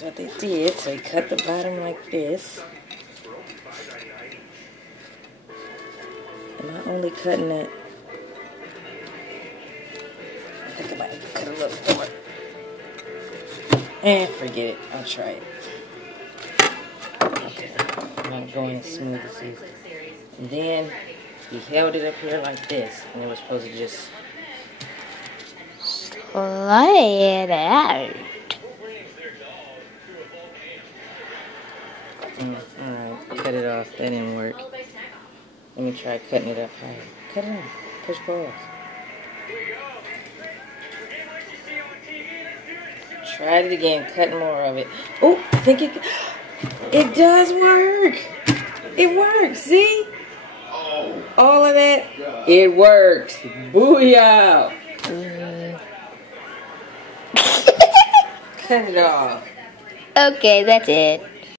That's what they did. So he cut the bottom like this. Am I only cutting it? I think I might have to cut a little more. And forget it. I'll try it. Okay. I'm not going as smooth as this. And then he held it up here like this. And it was supposed to just slide it out. Alright, cut it off. That didn't work. Let me try cutting it up higher. Cut it off. Push pause. Tried it again. Cut more of it. Oh, I think it does work. It works. See? All of that. It works. Booyah. Cut it off. Okay, that's it.